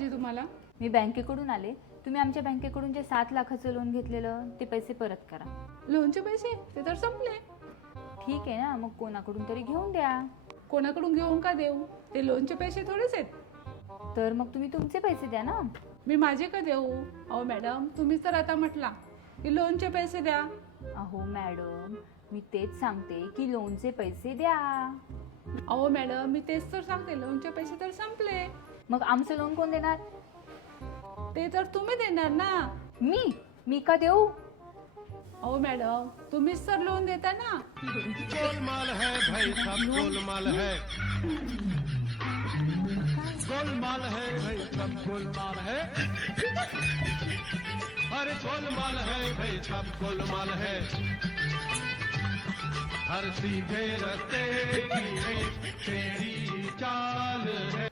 पाहिजे तुम्हाला? मी बँकेकडून आले. तुम्ही आमच्या बँकेकडून जे 7 लाखाचं लोन घेतलेलं ते पैसे परत करा. लोनचे पैसे ते तर संपले. ठीक आहे ना, मग कोणाकडून तरी घेऊन द्या. कोणाकडून घेऊन का देऊ? ते लोनचे पैसे थोडेच आहेत. तर मग तुम्ही तुमचे पैसे द्या ना. मी माझे का देऊ? अहो मॅडम, तुम्हीच तर आता म्हटला की लोनचे पैसे द्या. अहो मॅडम, मी तेच सांगते की लोनचे पैसे द्या. अहो मॅडम, मी तेच तर सांगते, लोनचे पैसे तर संपले. मग आमचं लोन कोण देणार? ते तर तुम्ही देणार ना. मी का देऊ? अहो मॅडम, तुम्हीच तर लोन देता ना. गोलमाल है भाई, सब गोलमाल है. गोलमाल है भाई, सब गोलमाल है. अरे गोलमाल है भाई, सब गोलमाल है. हर सीधे रास्ते की एक तेरी चाल है.